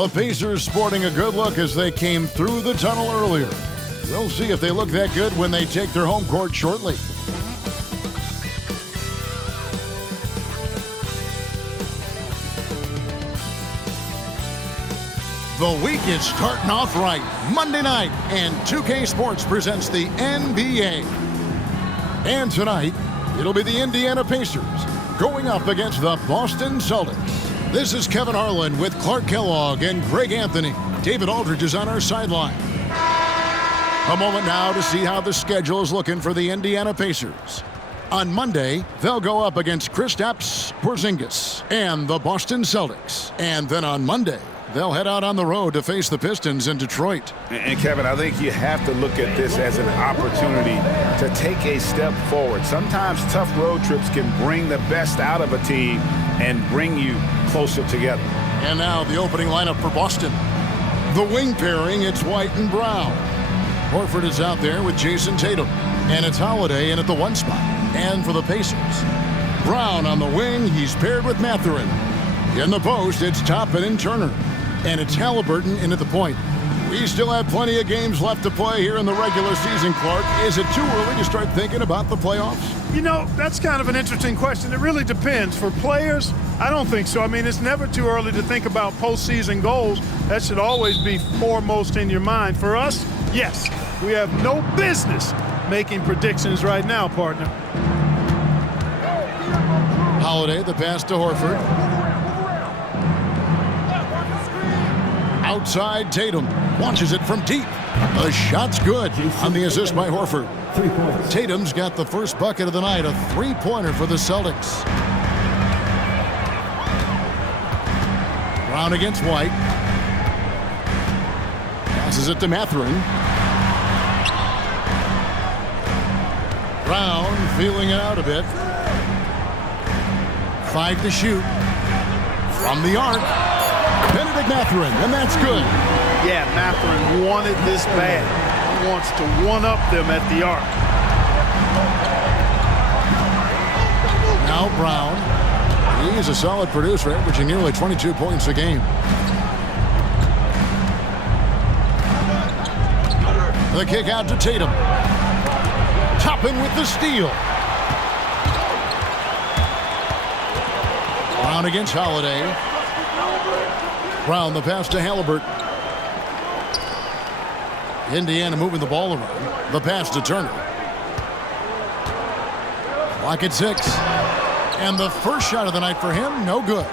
The Pacers sporting a good look as they came through the tunnel earlier. We'll see if they look that good when they take their home court shortly. The week is starting off right. Monday night, and 2K Sports presents the NBA. And tonight, it'll be the Indiana Pacers going up against the Boston Celtics. This is Kevin Harlan with Clark Kellogg and Greg Anthony. David Aldridge is on our sideline. A moment now to see how the schedule is looking for the Indiana Pacers. On Monday, they'll go up against Kristaps Porzingis and the Boston Celtics. And then on Monday, they'll head out on the road to face the Pistons in Detroit. And Kevin, I think you have to look at this as an opportunity to take a step forward. Sometimes tough road trips can bring the best out of a team and bring you closer together. And now the opening lineup for Boston. The wing pairing, it's White and Brown. Horford is out there with Jason Tatum. And it's Holiday in at the 1 spot. And for the Pacers, Brown on the wing, he's paired with Mathurin. In the post, it's Toppin and Turner. And it's Halliburton in at the point. We still have plenty of games left to play here in the regular season, Clark. Is it too early to start thinking about the playoffs? You know, that's kind of an interesting question. It really depends. For players, I don't think so. I mean, it's never too early to think about postseason goals. That should always be foremost in your mind. For us, yes, we have no business making predictions right now, partner. Holiday, the pass to Horford. Outside, Tatum launches it from deep. The shot's good on the assist by Horford. Tatum's got the first bucket of the night, a three-pointer for the Celtics. Brown against White. Passes it to Mathurin. Brown feeling it out a bit. 5 to shoot. From the arc. Benedict Mathurin, and that's good. Yeah, Mathurin wanted this bad. He wants to one-up them at the arc. Now Brown. He's a solid producer, averaging nearly 22 points a game. The kick out to Tatum. Toppin with the steal. Brown against Holiday. Brown, the pass to Halliburton. Indiana moving the ball around. The pass to Turner. Clock at 6. And the first shot of the night for him, no good.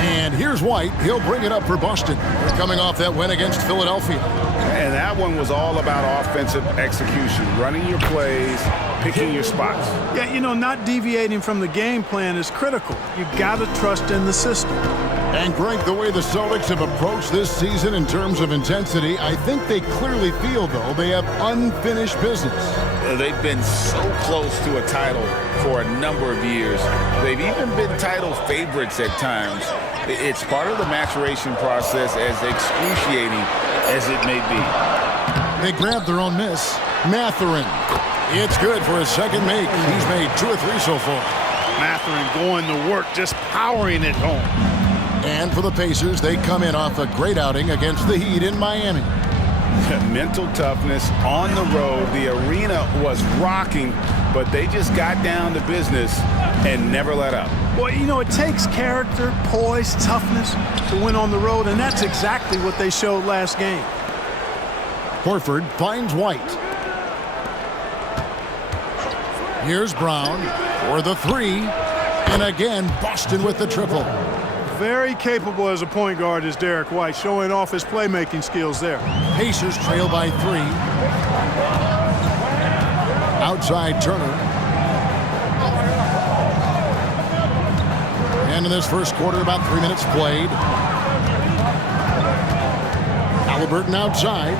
And here's White. He'll bring it up for Boston. They're coming off that win against Philadelphia. And that one was all about offensive execution, running your plays, picking your spots. Yeah, you know, not deviating from the game plan is critical. You got to trust in the system. And Greg, the way the Celtics have approached this season in terms of intensity, I think they clearly feel, though, they have unfinished business. They've been so close to a title for a number of years. They've even been title favorites at times. It's part of the maturation process, as excruciating as it may be. They grabbed their own miss. Mathurin. It's good for his second make. He's made 2 or 3 so far. Mathurin going to work, just powering it home. And for the Pacers, they come in off a great outing against the Heat in Miami. Mental toughness on the road. The arena was rocking, but they just got down to business and never let up. Well, you know, it takes character, poise, toughness to win on the road, and that's exactly what they showed last game. Horford finds White. Here's Brown for the 3. And again, Boston with the triple. Very capable as a point guard is Derek White, showing off his playmaking skills there. Pacers trail by 3. Outside Turner. And in this first quarter, about 3 minutes played. Halliburton outside.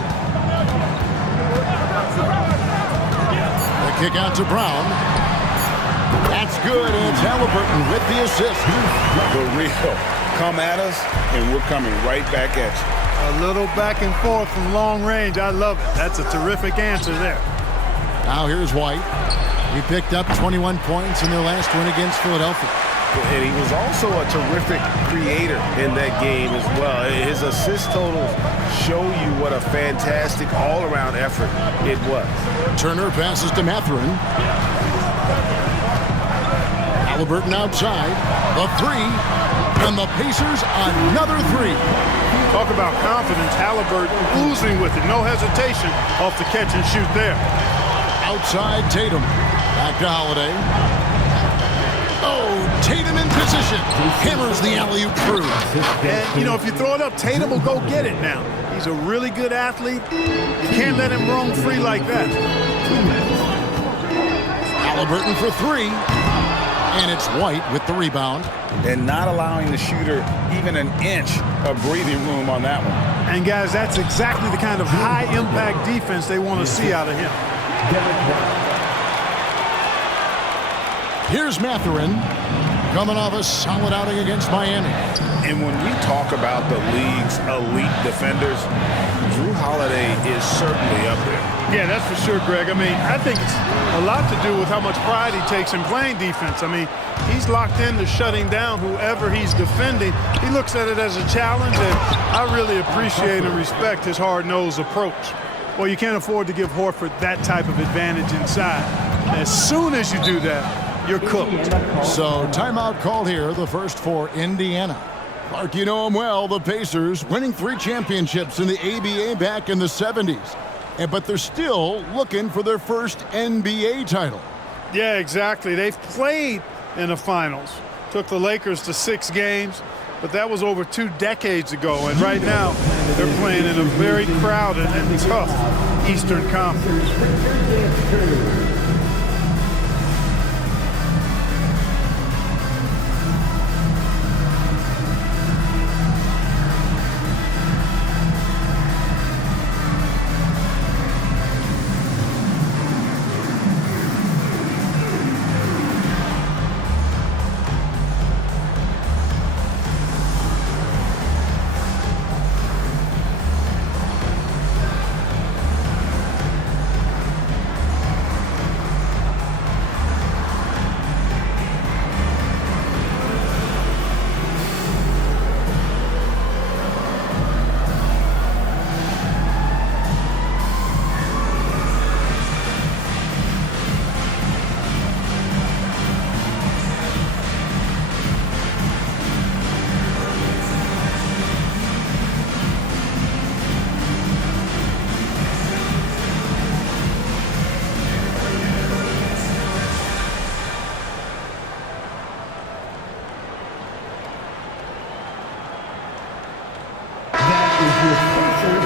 The kick out to Brown. That's good, and it's Halliburton with the assist. The real. Come at us, and we're coming right back at you. A little back and forth from long range. I love it. That's a terrific answer there. Now here's White. He picked up 21 points in their last win against Philadelphia. And he was also a terrific creator in that game as well. His assist totals show you what a fantastic all-around effort it was. Turner passes to Mathurin. Halliburton outside. The three. And the Pacers another three. Talk about confidence. Halliburton oozing with it. No hesitation off the catch and shoot there. Outside Tatum. Back to Holiday. Oh, Tatum in position. Hammers the alley-oop through. And, you know, if you throw it up, Tatum will go get it now. He's a really good athlete. You can't let him roam free like that. Halliburton for three. And it's White with the rebound. And not allowing the shooter even an inch of breathing room on that one. And, guys, that's exactly the kind of high-impact defense they want to see out of him. Here's Mathurin coming off a solid outing against Miami. And when we talk about the league's elite defenders, Drew Holiday is certainly up there. Yeah, that's for sure, Greg. I mean, I think it's a lot to do with how much pride he takes in playing defense. I mean, he's locked into shutting down whoever he's defending. He looks at it as a challenge, and I really appreciate and respect his hard-nosed approach. Well, you can't afford to give Horford that type of advantage inside. As soon as you do that, you're cooked. So timeout called here, the first for Indiana. Clark, you know them well, the Pacers winning 3 championships in the ABA back in the 70s. But they're still looking for their first NBA title. Yeah, exactly. They've played in the finals. Took the Lakers to 6 games, but that was over 2 decades ago. And right now, they're playing in a very crowded and tough Eastern Conference.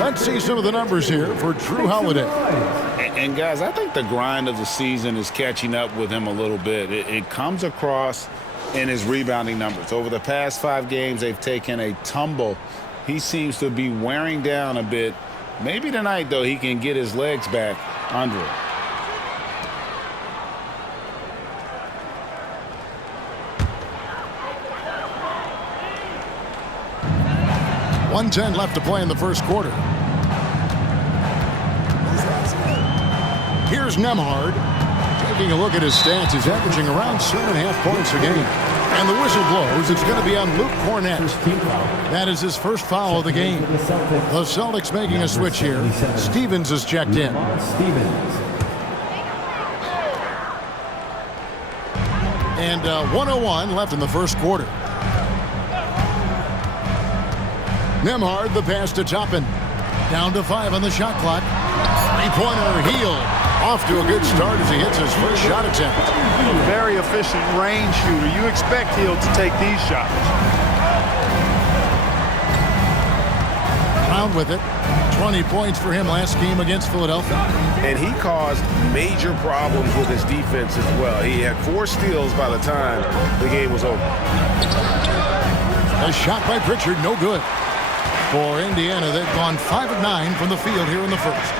Let's see some of the numbers here for Drew Holiday. And guys, I think the grind of the season is catching up with him a little bit. It comes across in his rebounding numbers. Over the past 5 games, they've taken a tumble. He seems to be wearing down a bit. Maybe tonight, though, he can get his legs back under it. .110 left to play in the first quarter. Here's Nembhard. Taking a look at his stats, he's averaging around 7.5 points a game. And the whistle blows. It's going to be on Luke Cornett. That is his first foul of the game. The Celtics making a switch here. Stevens is checked in. And 1:01 left in the first quarter. Nembhard, the pass to Toppin. Down to 5 on the shot clock. Three-pointer, Heel. Off to a good start as he hits his first shot attempt. A very efficient range shooter. You expect Heel to take these shots. Brown with it. 20 points for him last game against Philadelphia. And he caused major problems with his defense as well. He had 4 steals by the time the game was over. A shot by Pritchard, no good. For Indiana, they've gone 5 of 9 from the field here in the first.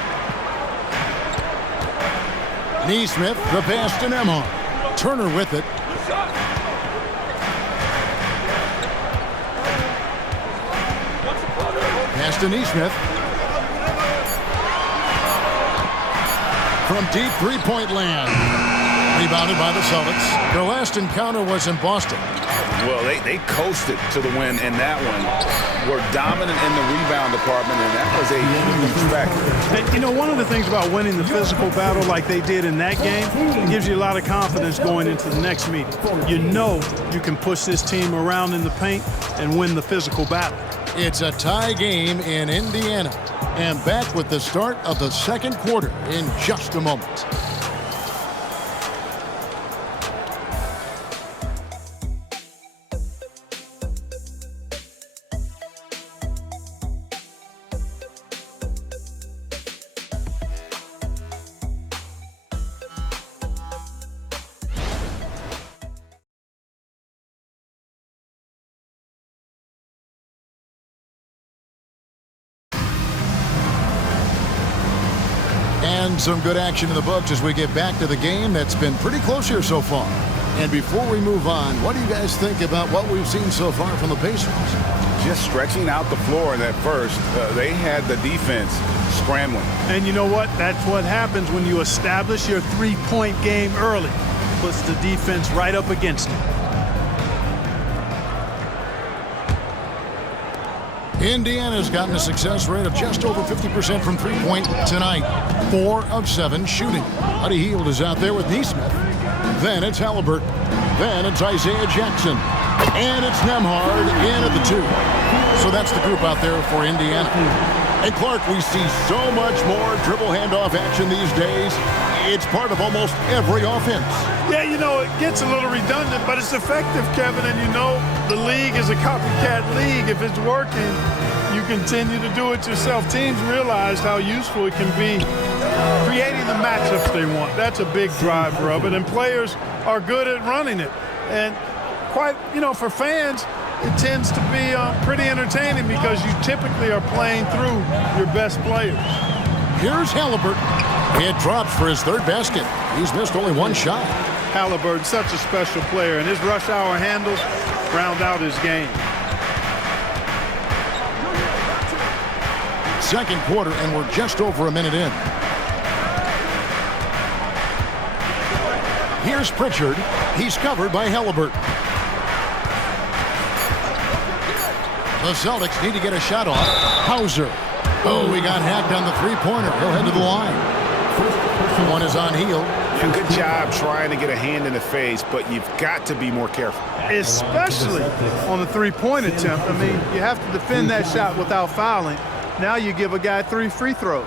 Neesmith, the pass to Nembhard. Turner with it. Pass to Neesmith. From deep three-point land. Rebounded by the Celtics. Their last encounter was in Boston. Well, they coasted to the win in that one. Were dominant in the rebound department, and that was a huge factor. And, you know, one of the things about winning the physical battle like they did in that game, it gives you a lot of confidence going into the next meeting. You know you can push this team around in the paint and win the physical battle. It's a tie game in Indiana. And back with the start of the second quarter in just a moment. And some good action in the books as we get back to the game that's been pretty close here so far. And before we move on, what do you guys think about what we've seen so far from the Pacers? Just stretching out the floor in that first. They had the defense scrambling. And you know what? That's what happens when you establish your three-point game early. Puts the defense right up against it. Indiana's gotten a success rate of just over 50% from three-point tonight. 4 of 7 shooting. Buddy Hield is out there with Neesmith. Then it's Halliburton. Then it's Isaiah Jackson. And it's Nembhard in at the 2. So that's the group out there for Indiana. And Clark, we see so much more dribble handoff action these days. It's part of almost every offense. Yeah, you know, it gets a little redundant, but it's effective, Kevin. And you know, the league is a copycat league. If it's working, you continue to do it yourself. Teams realize how useful it can be creating the matchups they want. That's a big driver of it. And players are good at running it. And quite, you know, for fans, it tends to be pretty entertaining because you typically are playing through your best players. Here's Halliburton. It drops for his third basket. He's missed only one shot. Halliburton, such a special player, and his rush hour handles round out his game. Second quarter, and we're just over a minute in. Here's Pritchard. He's covered by Halliburton. The Celtics need to get a shot off. Hauser. Oh, he got hacked on the three-pointer. He'll head to the line. One is on Hield. And good job trying to get a hand in the face, but you've got to be more careful. Especially on the three-point attempt. I mean, you have to defend that shot without fouling. Now you give a guy 3 free throws.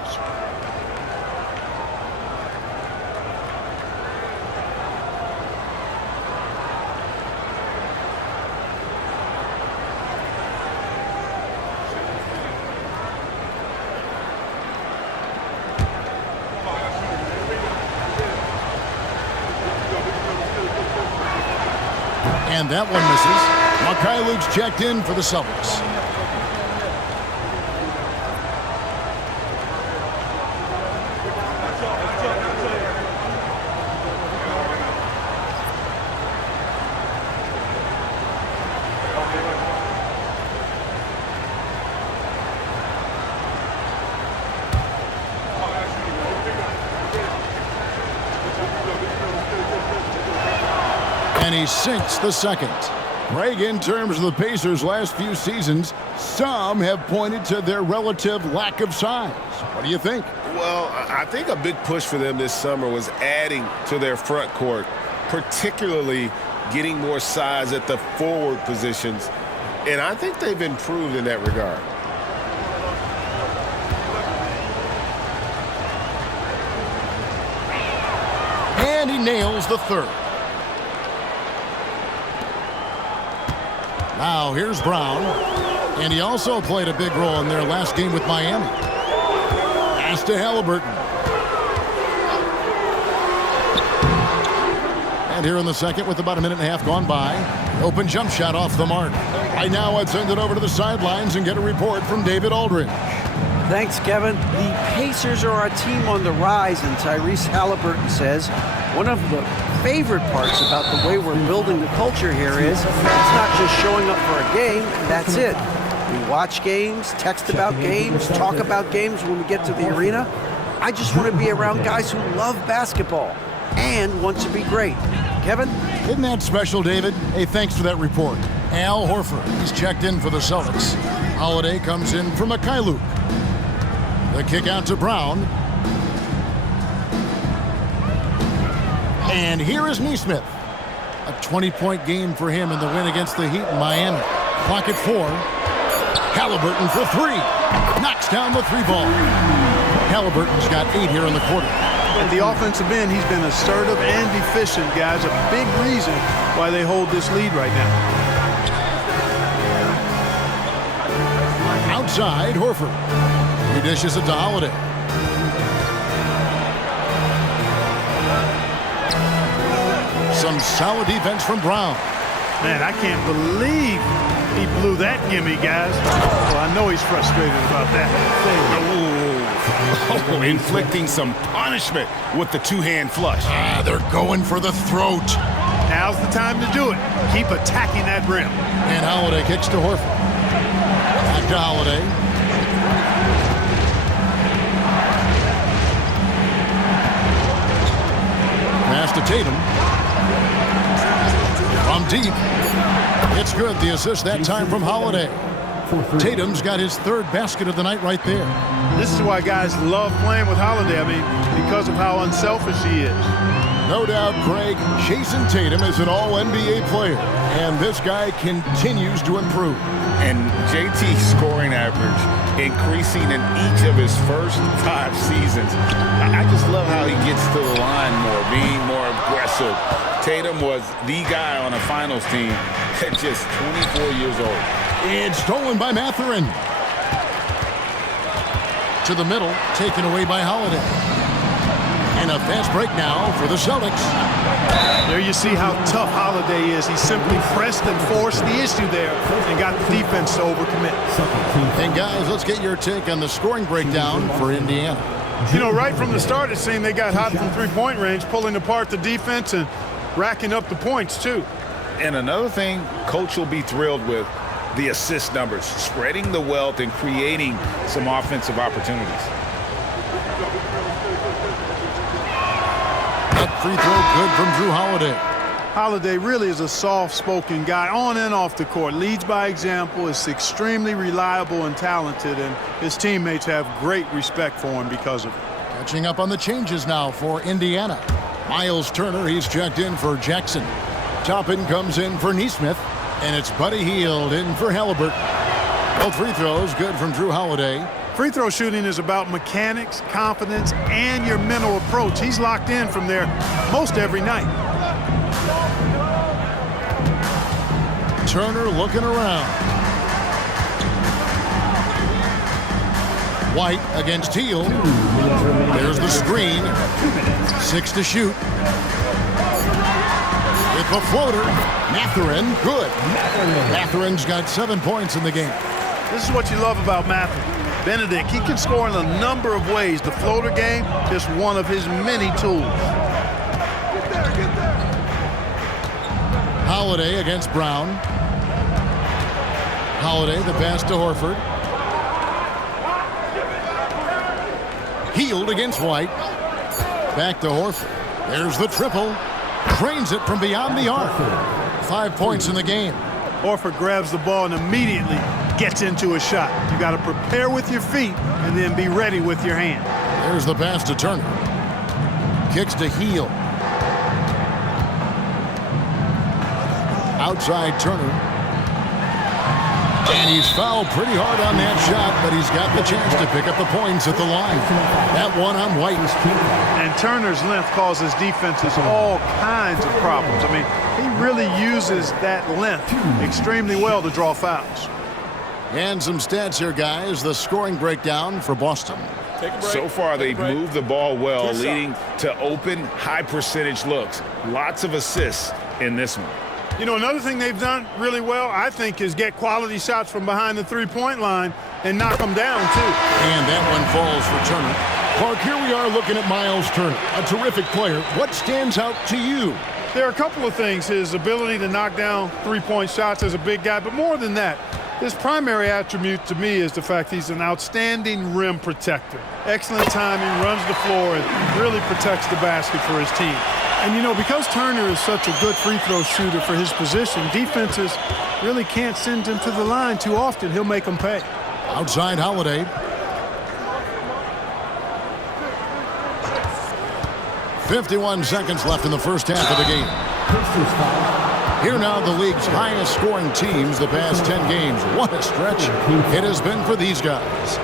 And that one misses. Mikhailov's checked in for the Celtics. And he sinks the second. Greg, in terms of the Pacers' last few seasons, some have pointed to their relative lack of size. What do you think? Well, I think a big push for them this summer was adding to their front court, particularly getting more size at the forward positions. And I think they've improved in that regard. And he nails the third. Now here's Brown. And he also played a big role in their last game with Miami. Pass to Halliburton. And here in the second with about a minute and a half gone by. Open jump shot off the mark. Right now I'd send it over to the sidelines and get a report from David Aldridge. Thanks, Kevin. The Pacers are a team on the rise, and Tyrese Halliburton says one of the favorite parts about the way we're building the culture here is it's not just showing up for a game, and that's it. We watch games, text about games, talk about games when we get to the arena. I just want to be around guys who love basketball and want to be great. Kevin? Isn't that special, David? Hey, thanks for that report. Al Horford, he's checked in for the Celtics. Holiday comes in for Mikhailuk. The kick out to Brown. And here is Neesmith. A 20-point game for him in the win against the Heat in Miami. Clock at 4. Halliburton for 3. Knocks down the 3 ball. Halliburton's got 8 here in the quarter. At the offensive end, he's been assertive and efficient, guys. A big reason why they hold this lead right now. Outside, Horford. He dishes it to Holiday. Some solid defense from Brown. Man, I can't believe he blew that gimme, guys. Well, I know he's frustrated about that. Oh, inflicting some punishment with the two-hand flush. They're going for the throat. Now's the time to do it. Keep attacking that rim. And Holiday kicks to Horford. Back to Holiday. Pass to Tatum. From deep. It's good. The assist that time from Holiday. Tatum's got his 3rd basket of the night right there. This is why guys love playing with Holiday. I mean, because of how unselfish he is. No doubt, Craig, Jason Tatum is an all-NBA player, and this guy continues to improve. And JT's scoring average increasing in each of his first 5 seasons. I just love how he gets to the line more, being more aggressive. Tatum was the guy on a finals team at just 24 years old. It's stolen by Mathurin. To the middle, taken away by Holiday. And a fast break now for the Celtics. There you see how tough Holiday is. He simply pressed and forced the issue there and got the defense to overcommit. And guys, let's get your take on the scoring breakdown for Indiana. You know, right from the start, it seemed they got hot from three-point range, pulling apart the defense and racking up the points, too. And another thing Coach will be thrilled with, the assist numbers, spreading the wealth and creating some offensive opportunities. That free throw good from Drew Holiday. Holiday really is a soft-spoken guy on and off the court. Leads by example, is extremely reliable and talented, and his teammates have great respect for him because of it. Catching up on the changes now for Indiana. Miles Turner, he's checked in for Jackson. Toppin comes in for Neesmith, and it's Buddy Hield in for Halliburton. Both free throws good from Drew Holiday. Free throw shooting is about mechanics, confidence, and your mental approach. He's locked in from there most every night. Turner looking around. White against Hield. There's the screen. 6 to shoot. With the floater, Mathurin, good. Mathurin's got 7 points in the game. This is what you love about Mathurin. Benedict, he can score in a number of ways. The floater game, just one of his many tools. Holiday against Brown. Holiday, the pass to Horford. Hield against White. Back to Horford. There's the triple. Trains it from beyond the arc. 5 points in the game. Horford grabs the ball and immediately gets into a shot. You got to prepare with your feet and then be ready with your hand. There's the pass to Turner. Kicks to Hield. Outside Turner. And he's fouled pretty hard on that shot, but he's got the chance to pick up the points at the line. That one on White. And Turner's length causes defenses all kinds of problems. I mean, he really uses that length extremely well to draw fouls. And some stats here, guys. The scoring breakdown for Boston. So far, they've moved the ball well, leading to open, high-percentage looks. Lots of assists in this one. You know, another thing they've done really well, I think, is get quality shots from behind the three-point line and knock them down, too. And that one falls for Turner. Clark, here we are looking at Miles Turner, a terrific player. What stands out to you? There are a couple of things. His ability to knock down three-point shots as a big guy, but more than that, his primary attribute to me is the fact he's an outstanding rim protector. Excellent timing, runs the floor, and really protects the basket for his team. And, you know, because Turner is such a good free throw shooter for his position, defenses really can't send him to the line too often. He'll make them pay. Outside Holiday. 51 seconds left in the first half of the game. Here now the league's highest scoring teams the past 10 games. What a stretch it has been for these guys.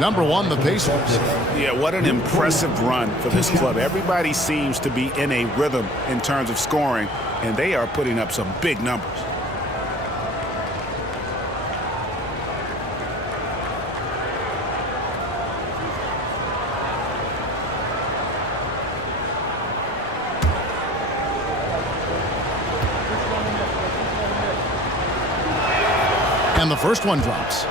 Number one, the Pacers. Yeah, what an impressive run for this club. Everybody seems to be in a rhythm in terms of scoring, and they are putting up some big numbers. And the first one drops.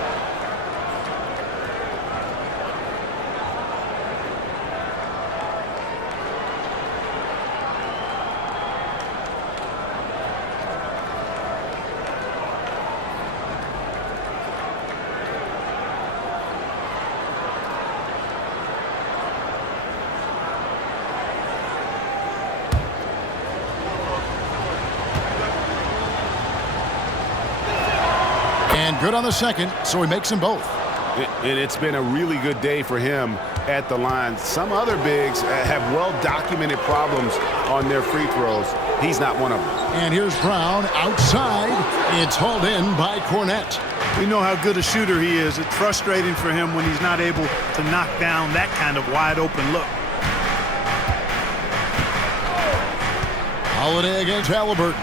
And good on the second, so he makes them both. It's been a really good day for him at the line. Some other bigs have well-documented problems on their free throws. He's not one of them. And here's Brown outside. It's hauled in by Cornette. We know how good a shooter he is. It's frustrating for him when he's not able to knock down that kind of wide-open look. Holiday against Halliburton.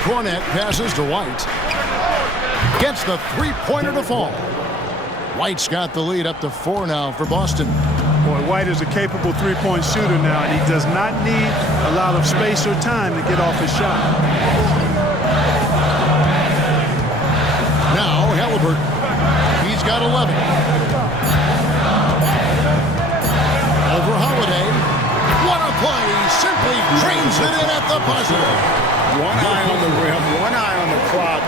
Cornette passes to White. Gets the three-pointer to fall. White's got the lead up to 4 now for Boston. Boy, White is a capable three-point shooter now, and he does not need a lot of space or time to get off his shot. Now Halliburton. He's got 11. Over Holiday. What a play. Simply drains it in at the buzzer. One eye on the rim, one eye on the clock.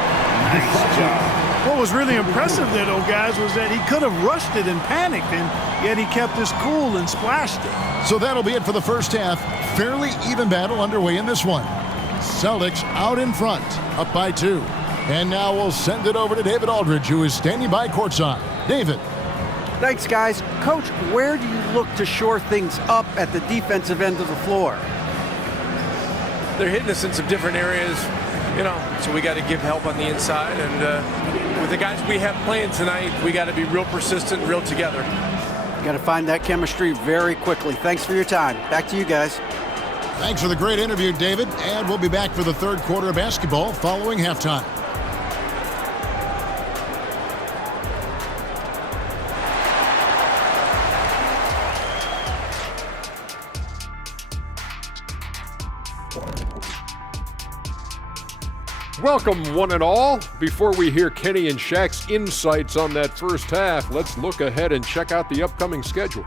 Nice job. What was really impressive there, though, guys, was that he could have rushed it and panicked, and yet he kept his cool and splashed it. So that'll be it for the first half. Fairly even battle underway in this one. Celtics out in front, up by 2. And now we'll send it over to David Aldridge, who is standing by courtside. David. Thanks, guys. Coach, where do you look to shore things up at the defensive end of the floor? They're hitting us in some different areas, you know, so we got to give help on the inside. And with the guys we have playing tonight, we got to be real persistent, real together. Got to find that chemistry very quickly. Thanks for your time. Back to you guys. Thanks for the great interview, David. And we'll be back for the third quarter of basketball following halftime. Welcome, one and all. Before we hear Kenny and Shaq's insights on that first half, let's look ahead and check out the upcoming schedule.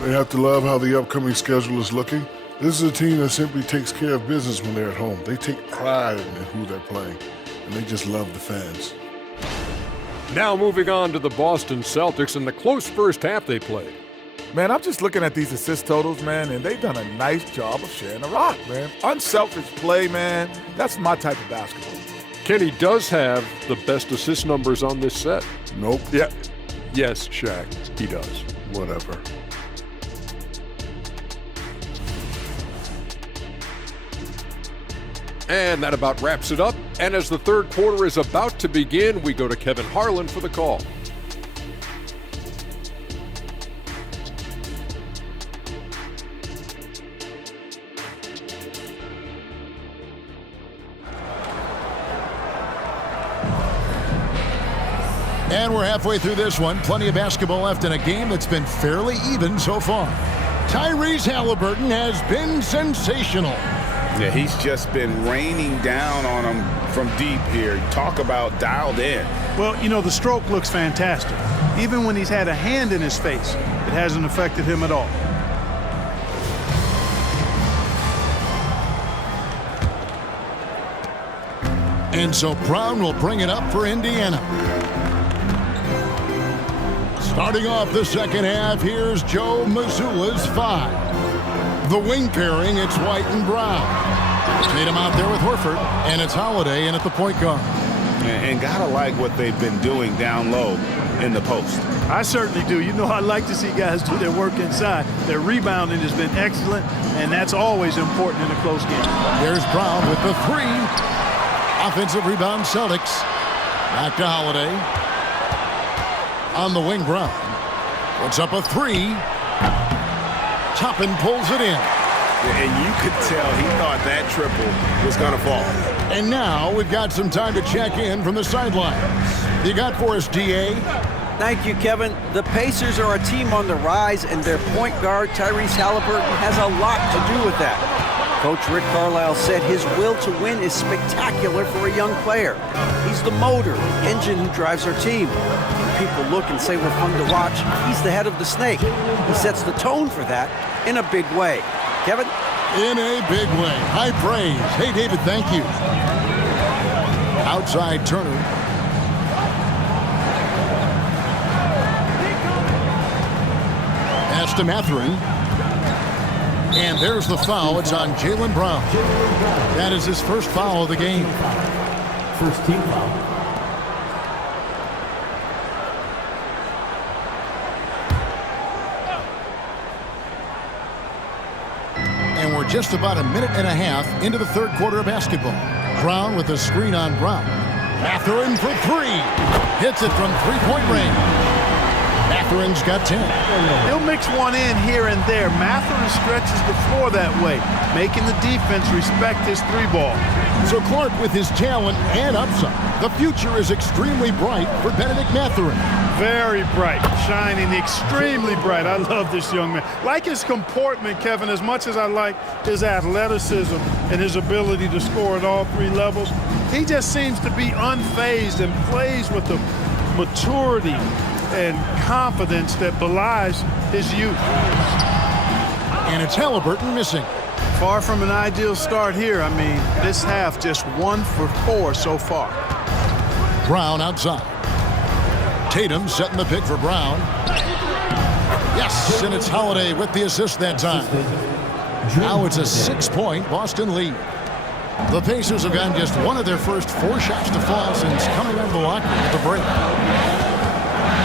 They have to love how the upcoming schedule is looking. This is a team that simply takes care of business when they're at home. They take pride in who they're playing, and they just love the fans. Now moving on to the Boston Celtics and the close first half they played. Man, I'm just looking at these assist totals, man, and they've done a nice job of sharing the rock, man. Unselfish play, man. That's my type of basketball. Kenny does have the best assist numbers on this set. Nope. Yeah. Yes, Shaq, he does. Whatever. And that about wraps it up. And as the third quarter is about to begin, we go to Kevin Harlan for the call. And we're halfway through this one. Plenty of basketball left in a game that's been fairly even so far. Tyrese Halliburton has been sensational. Yeah, he's just been raining down on him from deep here. Talk about dialed in. Well, you know, the stroke looks fantastic. Even when he's had a hand in his face, it hasn't affected him at all. And so Brown will bring it up for Indiana. Starting off the second half, here's Joe Mazzulla's 5. The wing pairing, it's White and Brown. Tatum out there with Horford, and it's Holiday in at the point guard. And gotta like what they've been doing down low in the post. I certainly do. You know, I like to see guys do their work inside. Their rebounding has been excellent, and that's always important in a close game. There's Brown with the 3. Offensive rebound, Celtics. Back to Holiday. On the wing, Brown. Puts up a 3. Toppin pulls it in. And you could tell he thought that triple was going to fall. And now we've got some time to check in from the sidelines. You got for us, DA? Thank you, Kevin. The Pacers are a team on the rise, and their point guard, Tyrese Halliburton, has a lot to do with that. Coach Rick Carlisle said his will to win is spectacular for a young player. He's the motor, the engine who drives our team. When people look and say we're fun to watch, he's the head of the snake. He sets the tone for that in a big way. Kevin? In a big way. High praise. Hey, David, thank you. Outside Turner. Pass to Mathurin. And there's the foul. It's on Jaylen Brown. That is his first foul of the game. First team foul. And we're just about a minute and a half into the third quarter of basketball. Brown with a screen on Brown. Mathurin for 3. Hits it from three-point range. Mathurin's got 10. He'll mix one in here and there. Mathurin stretches the floor that way, making the defense respect his 3-ball. So Clark, with his talent and upside, the future is extremely bright for Benedict Mathurin. Very bright, shining extremely bright. I love this young man. Like his comportment, Kevin, as much as I like his athleticism and his ability to score at all 3 levels, he just seems to be unfazed and plays with the maturity and confidence that belies his youth. And it's Halliburton missing. Far from an ideal start here. I mean, this half just 1 for 4 so far. Brown outside. Tatum setting the pick for Brown. Yes, and it's Holiday with the assist that time. Now it's a 6-point Boston lead. The Pacers have gotten just one of their first 4 shots to fall since coming out of the locker room at the break.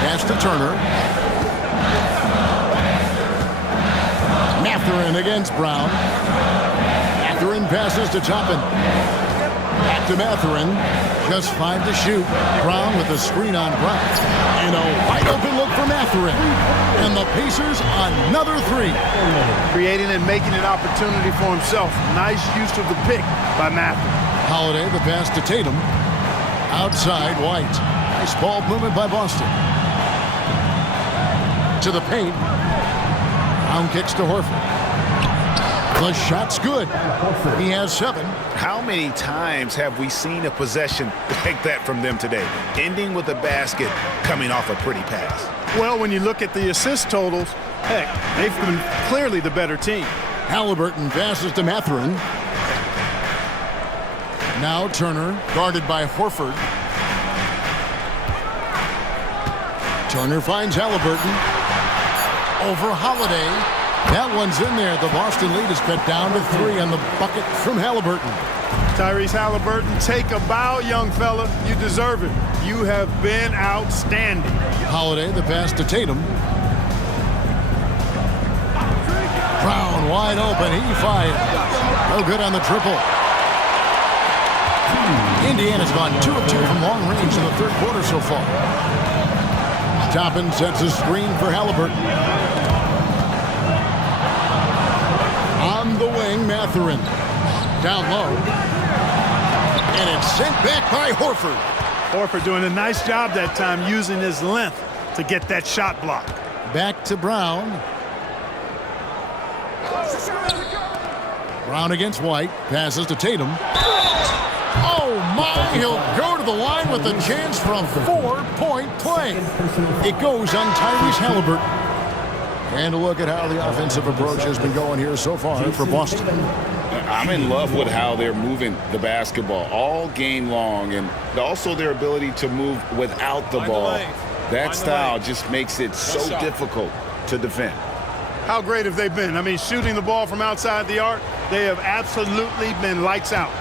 Pass to Turner. Mathurin against Brown. Mathurin passes to Toppin. Back to Mathurin. Just 5 to shoot. Brown with a screen on Brown. And a wide open look for Mathurin. And the Pacers another 3. Creating and making an opportunity for himself. Nice use of the pick by Mathurin. Holiday, the pass to Tatum. Outside White. Nice ball movement by Boston. To the paint. Brown kicks to Horford. The shot's good. He has 7. How many times have we seen a possession like that from them today, ending with a basket coming off a pretty pass? Well, when you look at the assist totals, heck, they've been clearly the better team. Halliburton passes to Mathurin. Now Turner, guarded by Horford. Turner finds Halliburton. Over Holiday. That one's in there. The Boston lead is cut down to 3 on the bucket from Halliburton. Tyrese Halliburton, take a bow, young fella. You deserve it. You have been outstanding. Holiday, the pass to Tatum. Brown wide open. He fires. No good on the triple. Indiana's gone 2 of 2 from long range in the third quarter so far. Toppin sets a screen for Halliburton. On the wing, Mathurin. Down low. And it's sent back by Horford. Horford doing a nice job that time using his length to get that shot block. Back to Brown. Brown against White. Passes to Tatum. Oh, my. He'll go to the line with a chance from 4-point play. It goes on Tyrese Halliburton. And a look at how the offensive approach has been going here so far for Boston. I'm in love with how they're moving the basketball all game long, and also their ability to move without the ball That style just makes it so difficult to defend. How great have they been? I mean, shooting the ball from outside the arc, they have absolutely been lights out.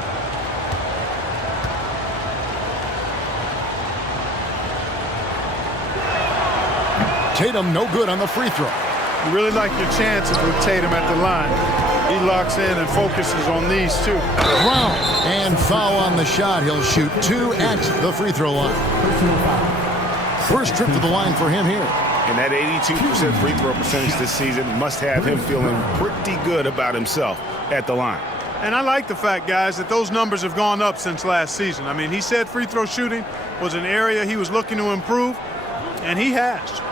Tatum no good on the free throw. You really like your chances with Tatum at the line. He locks in and focuses on these two. Brown and foul on the shot. He'll shoot 2 at the free throw line. First trip to the line for him here. And that 82% free throw percentage this season must have him feeling pretty good about himself at the line. And I like the fact, guys, that those numbers have gone up since last season. I mean, he said free throw shooting was an area he was looking to improve, and he has.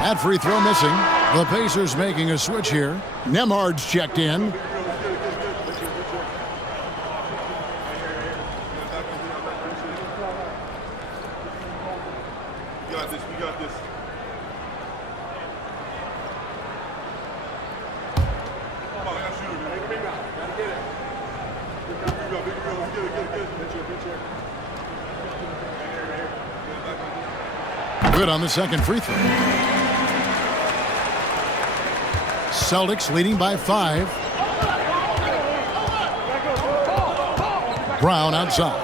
That free throw missing. The Pacers making a switch here. Nemhard's checked in. We got this. Good on the second free throw. Celtics leading by 5. Brown outside.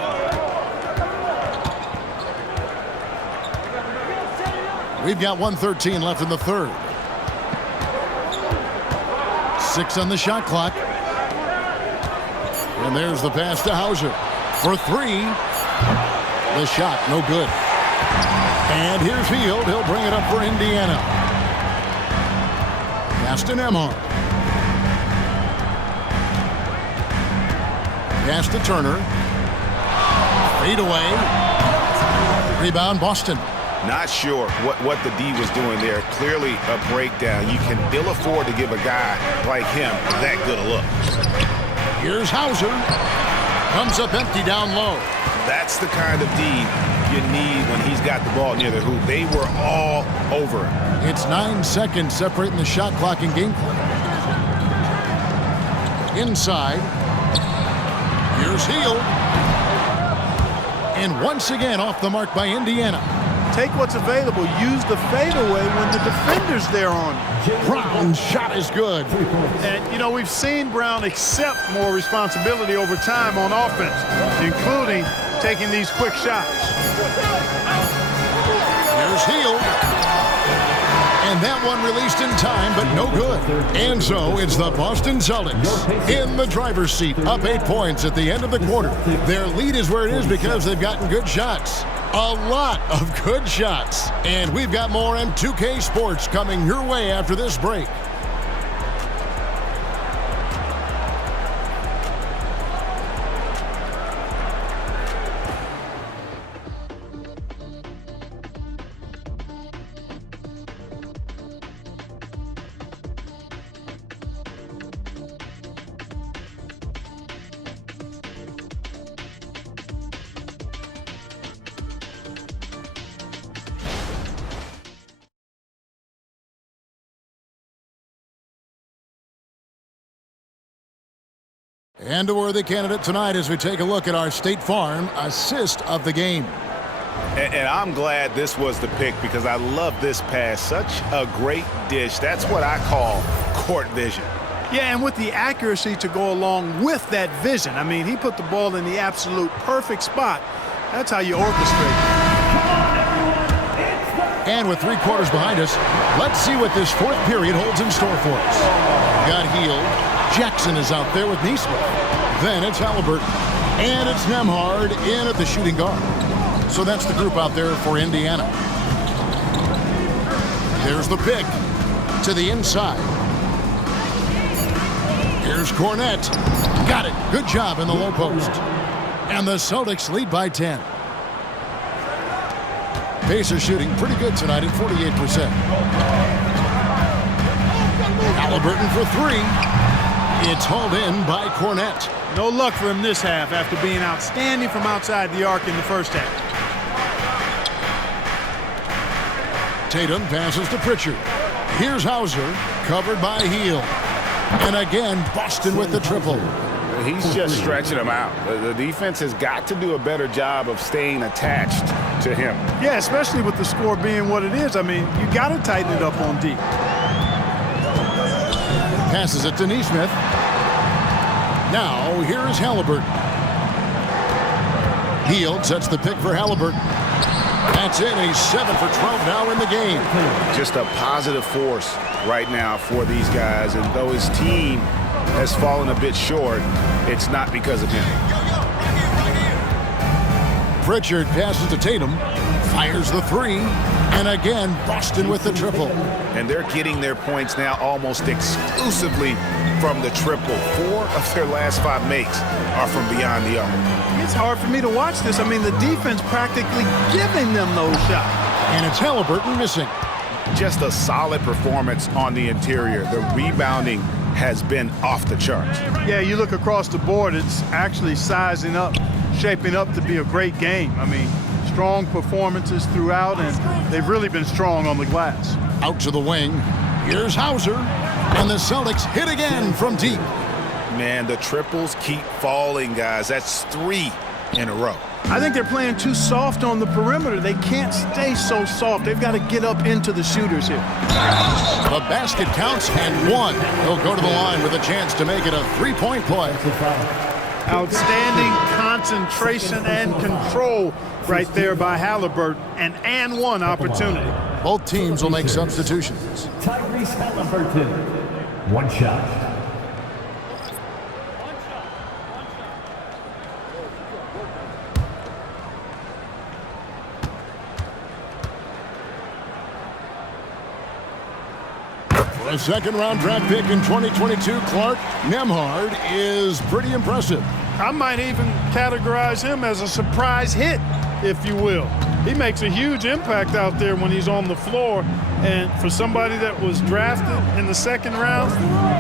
We've got 1:13 left in the third. 6 on the shot clock. And there's the pass to Hauser for 3. The shot, no good. And here's Hield. He'll bring it up for Indiana. Pass to Nemhard. Pass to Turner. Fade away. Rebound Boston. Not sure what the D was doing there. Clearly a breakdown. You can ill afford to give a guy like him that good a look. Here's Hauser. Comes up empty down low. That's the kind of D you need when he's got the ball near the hoop. They were all over him. It's 9 seconds separating the shot clock and game clock. Inside. Here's Hield. And once again off the mark by Indiana. Take what's available. Use the fadeaway when the defender's there on you. Brown's shot is good. And, you know, we've seen Brown accept more responsibility over time on offense, including taking these quick shots. Here's Hield. And that one released in time, but no good. And so it's the Boston Celtics in the driver's seat, up 8 points at the end of the quarter. Their lead is where it is because they've gotten good shots. A lot of good shots. And we've got more on 2K Sports coming your way after this break. And a worthy candidate tonight as we take a look at our State Farm assist of the game. And I'm glad this was the pick because I love this pass. Such a great dish. That's what I call court vision. Yeah, and with the accuracy to go along with that vision. I mean, he put the ball in the absolute perfect spot. That's how you orchestrate. And with 3 quarters behind us, let's see what this fourth period holds in store for us. Got Hield. Jackson is out there with Neesmith. Then it's Halliburton. And it's Nemhard in at the shooting guard. So that's the group out there for Indiana. There's the pick to the inside. Here's Cornette. Got it. Good job in the low post. And the Celtics lead by 10. Pacers shooting pretty good tonight at 48%. Halliburton for 3. It's hauled in by Cornette. No luck for him this half after being outstanding from outside the arc in the first half. Tatum passes to Pritchard. Here's Hauser. Covered by Hield. And again, Boston with the triple. He's just stretching them out. The defense has got to do a better job of staying attached to him. Yeah, especially with the score being what it is. I mean, you got to tighten it up on D. Passes it to Neesmith. Now, here is Halliburton. Hield sets the pick for Halliburton. That's it. He's 7 for 12 now in the game. Just a positive force right now for these guys. And though his team has fallen a bit short, it's not because of him. Pritchard passes to Tatum. Fires the three. And again, Boston with the triple. And they're getting their points now almost exclusively from the triple. 4 of their last 5 makes are from beyond the arc. It's hard for me to watch this. I mean, the defense practically giving them those shots. And it's Halliburton missing. Just a solid performance on the interior. The rebounding has been off the charts. Yeah, you look across the board, it's actually sizing up, shaping up to be a great game. I mean, strong performances throughout, and they've really been strong on the glass. Out to the wing. Here's Hauser. And the Celtics hit again from deep. Man, the triples keep falling, guys. That's 3 in a row. I think they're playing too soft on the perimeter. They can't stay so soft. They've got to get up into the shooters here. The basket counts and 1. He'll go to the line with a chance to make it a 3-point play. Outstanding concentration and control right there by Halliburton. An and 1 opportunity. Both teams will make substitutions. Tyrese Halliburton. 1 shot. For a second-round draft pick in 2022, Clark Nembhard is pretty impressive. I might even categorize him as a surprise hit, if you will. He makes a huge impact out there when he's on the floor, and for somebody that was drafted in the second round,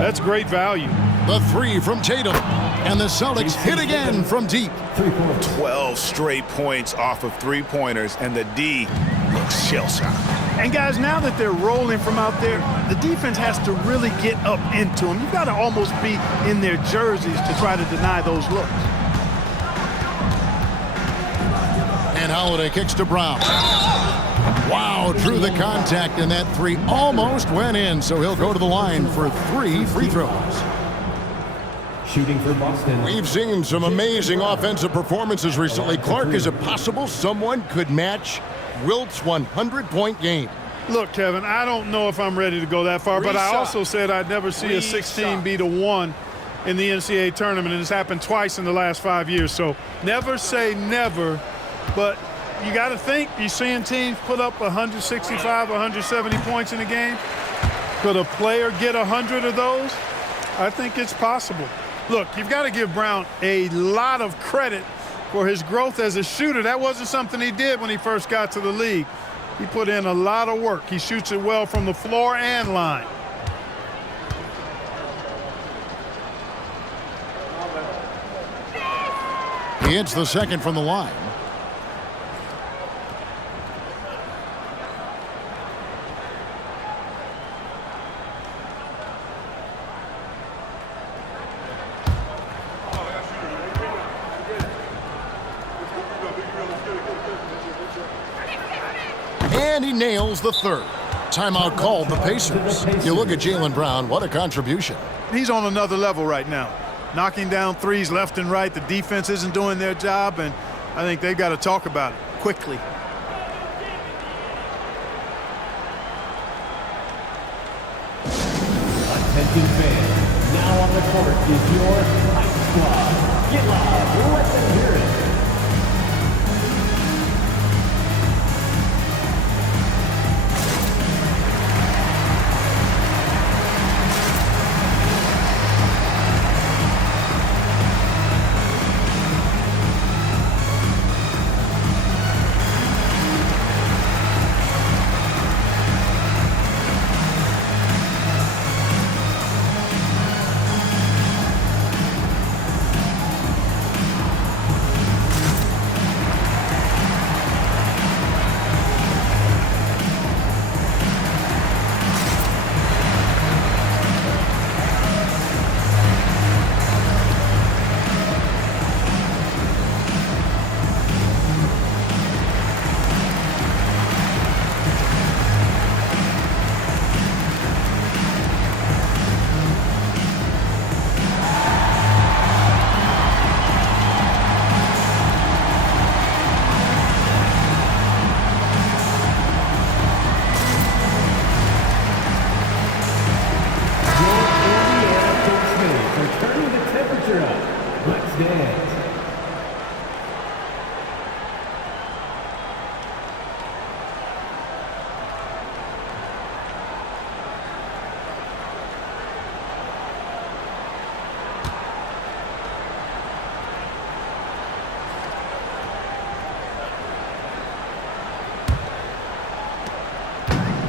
that's great value. The 3 from Tatum, and the Celtics hit again from deep. 12 straight points off of 3-pointers, and the D looks shell-shocked. And guys, now that they're rolling from out there, the defense has to really get up into them. You've got to almost be in their jerseys to try to deny those looks. And Holiday kicks to Brown. Wow, drew the contact, and that 3 almost went in, so he'll go to the line for 3 free throws. Shooting for Boston. We've seen some amazing offensive performances recently. Clark, is it possible someone could match Wilt's 100-point game? Look, Kevin, I don't know if I'm ready to go that far, but I also said I'd never see a 16 beat a 1 in the NCAA tournament, and it's happened twice in the last 5 years. So never say never, but you got to think you're seeing teams put up 165, 170 points in a game. Could a player get 100 of those? I think it's possible. Look, you've got to give Brown a lot of credit for his growth as a shooter. That wasn't something he did when he first got to the league. He put in a lot of work. He shoots it well from the floor and line. He hits the second from the line. And he nails the 3rd. Timeout called the Pacers. You look at Jaylen Brown, what a contribution. He's on another level right now. Knocking down threes left and right. The defense isn't doing their job, and I think they've got to talk about it quickly. Attention fans, now on the court is your Hype Squad. Get loud, let them hear it.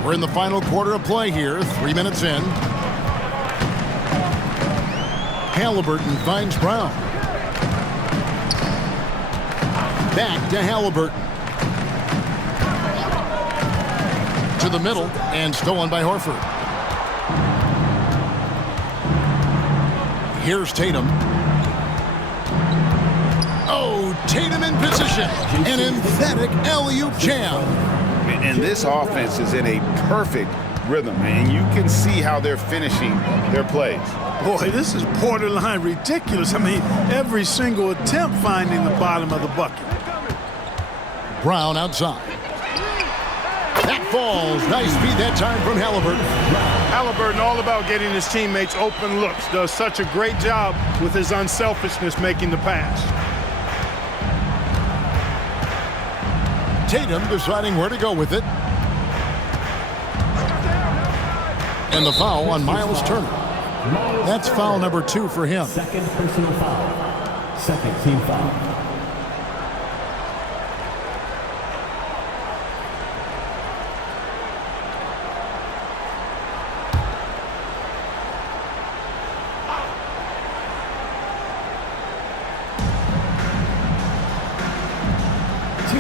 We're in the final quarter of play here, 3 minutes in. Halliburton finds Brown. Back to Halliburton. To the middle and stolen by Horford. Here's Tatum. Oh, Tatum in position. An emphatic alley-oop jam. And this offense is in a perfect rhythm, and you can see how they're finishing their plays. Boy, this is borderline ridiculous. I mean, every single attempt finding the bottom of the bucket. Brown outside. That falls. Nice feed that time from Halliburton. Halliburton all about getting his teammates open looks. Does such a great job with his unselfishness making the pass. Tatum deciding where to go with it. And the foul on Miles Turner. That's foul number 2 for him. Second personal foul. Second team foul.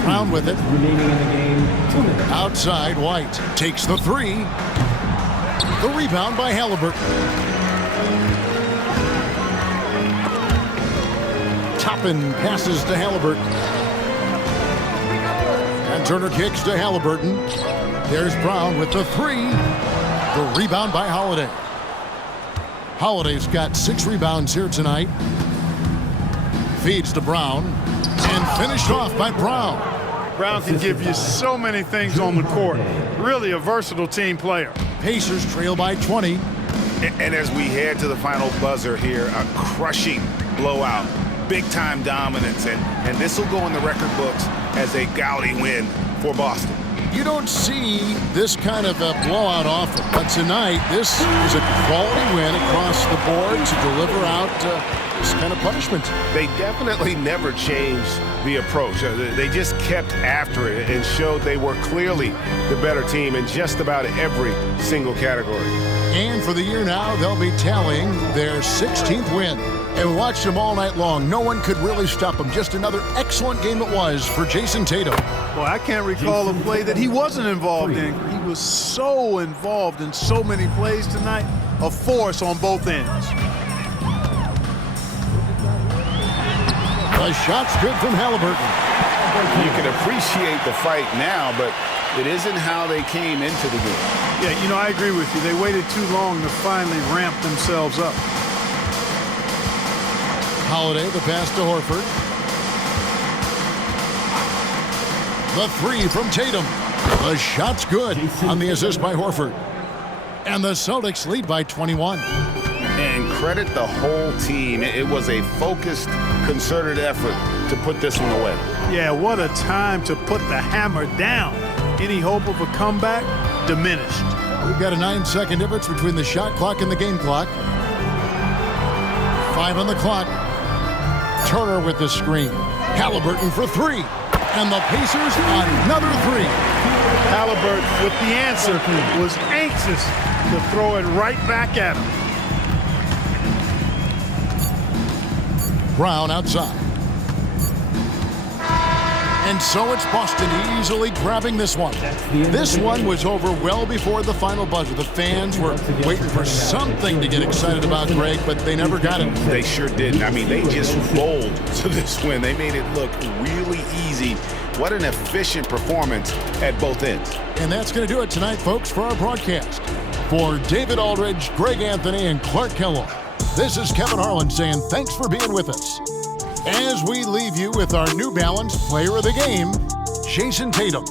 Brown with it. Remaining in the game, 2 minutes. Outside, White takes the 3. The rebound by Halliburton. Toppin passes to Halliburton. And Turner kicks to Halliburton. There's Brown with the 3. The rebound by Holiday. Holiday's got 6 rebounds here tonight. Feeds to Brown. And finished off by Brown. Brown can give you so many things on the court. Really a versatile team player. Pacers trail by 20. And as we head to the final buzzer here, a crushing blowout, big-time dominance, and this will go in the record books as a gaudy win for Boston. You don't see this kind of a blowout often, but tonight this is a quality win across the board to deliver out this kind of punishment. They definitely never changed the approach. They just kept after it and showed they were clearly the better team in just about every single category. And for the year now, they'll be tallying their 16th win. And we watched them all night long. No one could really stop them. Just another excellent game it was for Jason Tatum. Boy, I can't recall a play that he wasn't involved in. He was so involved in so many plays tonight. A force on both ends. The shot's good from Halliburton. You can appreciate the fight now, but it isn't how they came into the game. Yeah, you know, I agree with you. They waited too long to finally ramp themselves up. Holiday, the pass to Horford. The 3 from Tatum. The shot's good on the assist by Horford. And the Celtics lead by 21. And credit the whole team. It was a focused, concerted effort to put this one away. Yeah, what a time to put the hammer down. Any hope of a comeback? Diminished. We've got a 9-second difference between the shot clock and the game clock. 5 on the clock. Turner with the screen. Halliburton for 3. And the Pacers another 3. Halliburton with the answer was anxious to throw it right back at him. Brown outside. And so it's Boston easily grabbing this one. This one was over well before the final buzzer. The fans were waiting for something to get excited about, Greg, but they never got it. They sure didn't. I mean, they just rolled to this win. They made it look really easy. What an efficient performance at both ends. And that's going to do it tonight, folks, for our broadcast. For David Aldridge, Greg Anthony, and Clark Kellogg, this is Kevin Harlan saying thanks for being with us. As we leave you with our New Balance Player of the Game, Jason Tatum.